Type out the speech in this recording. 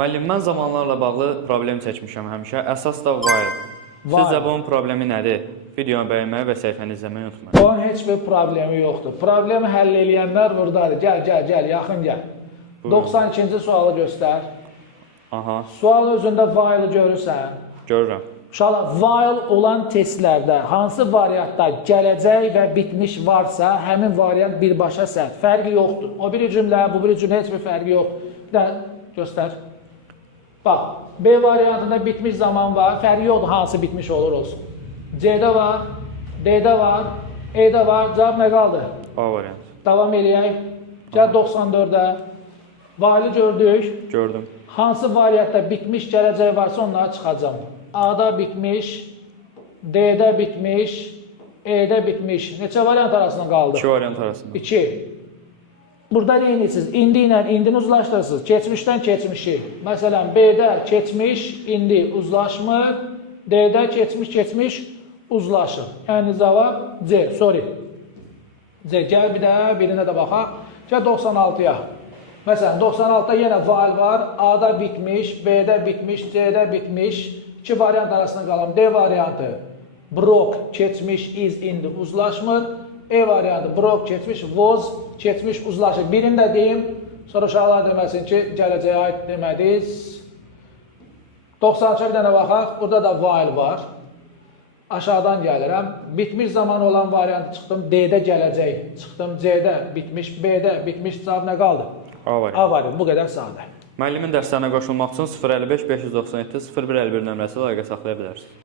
Müəllim, mən zamanlarla bağlı problem çəkmişəm həmişə. Əsas da while. Sizcə bunun problemi nədir? Videonu bəyənməyi və səhifəni izləməyi unutmayın. Onun heç bir problemi yoxdur. Problemi həll eləyənlər buradadır. Gəl, yaxın gəl. 92-ci sualı göstər. Aha, Sualın özündə while görürsən. görürəm. Uşaqlar, while olan testlərdə hansı variantda gələcək və bitmiş varsa, həmin variant birbaşa səhv. Fərqi yoxdur. O biri cümlə, bu biri cümlə heç bir fərqi yoxdur. Bir də göstər. Bax, B variantında bitmiş zaman var. Fərqi yoxdur hansı bitmiş olur olsun. C-də var, D-də var, E-də var. Cavab nə qaldı? A variant. Davam eləyək. Gəl 94-də. While-ı gördük. Gördüm. Hansı variantda bitmiş gələcək varsa onları çıxacam. A-da bitmiş, D-də bitmiş, E-də bitmiş. Neçə variant arasında qaldı? 2 variant arasında. 2. Burada nə edirsiniz? İndi ilə indini uzlaşdırırsınız. Keçmişdən keçmişi. Məsələn, B-də keçmiş, indi uzlaşmır. D-də keçmiş, uzlaşır. Yəni cavab C. Sorry. C. Gəl bir də birinə də baxaq. Gəl 96-ya. Məsələn, 96-da yenə while var. A-da bitmiş, B-də bitmiş, C-də bitmiş. 2 variant arasında qalan D variantı. Broke, keçmiş, is, indi uzlaşmır. E variantı broke, keçmiş, was, keçmiş, uzlaşır. Birini də deyim, sonra uşaqlar deməsin ki, gələcəyə aid demədiniz. 93-ə bir dənə baxaq. Burada da while var. Aşağıdan gəlirəm. Bitmiş zaman olan variantı çıxdım. D-də gələcək. Çıxdım C-də bitmiş, B-də bitmiş. Cavab nə qaldı? A variant. A variant. Bu qədər sadə. Müəllimin dərslərinə qoşulmaq üçün 055 597 0151 nömrəsi əlaqə saxlaya bilərsiniz.